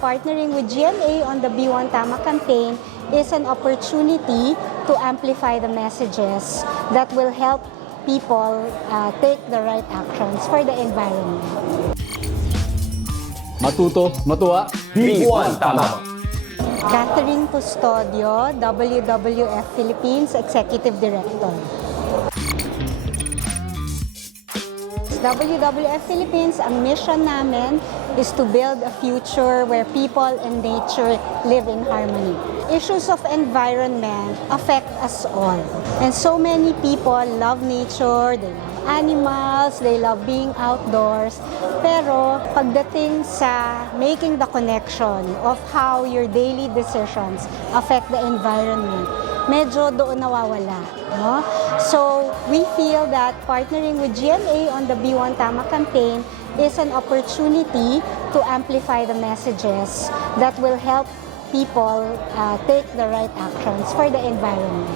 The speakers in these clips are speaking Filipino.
partnering with GMA on the B1 Tama campaign is an opportunity to amplify the messages that will help people take the right actions for the environment. Matuto, matuwa, B1 Tama. Catherine Custodio, WWF Philippines Executive Director. WWF Philippines, ang mission namin is to build a future where people and nature live in harmony. Issues of environment affect us all. And so many people love nature, they love animals, they love being outdoors. Pero pagdating sa making the connection of how your daily decisions affect the environment, medyo doon nawawala. No? So we feel that partnering with GMA on the B1 Tama campaign is an opportunity to amplify the messages that will help people take the right actions for the environment.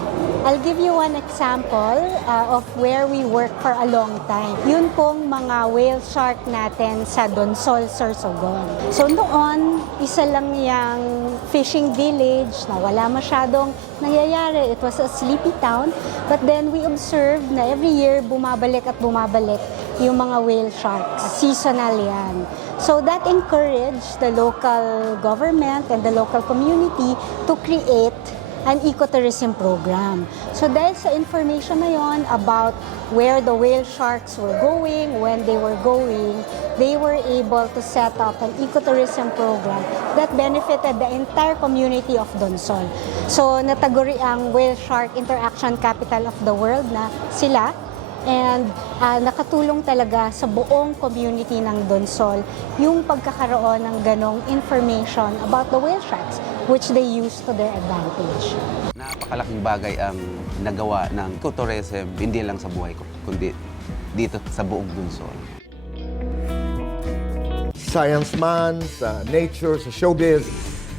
I'll give you one example of where we work for a long time. Yun pong mga whale shark natin sa Donsol, Sorsogon. So noon, isa lang yung fishing village na wala masyadong nangyayari. It was a sleepy town. But then we observed na every year bumabalik at bumabalik yung mga whale sharks. Seasonal yan. So that encouraged the local government and the local community to create an ecotourism program. So dahil sa information na yon about where the whale sharks were going, when they were going, they were able to set up an ecotourism program that benefited the entire community of Donsol. So nataguri ang Whale Shark Interaction Capital of the World na sila. And nakatulong talaga sa buong community ng Donsol yung pagkakaroon ng ganong information about the whale sharks, which they use to their advantage. Napakalaking bagay ang nagawa ng ecotourism, hindi lang sa buhay ko, kundi dito sa buong Donsol. Science man, sa nature, sa showbiz,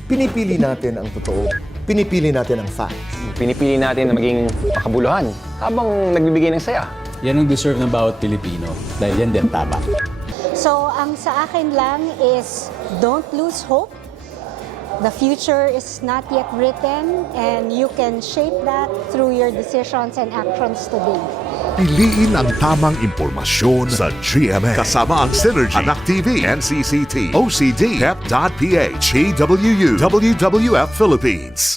pinipili natin ang totoo. Pinipili natin ang facts. Pinipili natin na maging makabuluhan habang nagbibigay ng saya. yan ang deserve ng bawat Pilipino dahil yan din tama. So, ang sa akin lang is don't lose hope. The future is not yet written and you can shape that through your decisions and actions today. Piliin ang tamang impormasyon sa GMA. Kasama ang Synergy, Anak TV, NCCT, OCD, KEP.PH, AWU, WWF Philippines.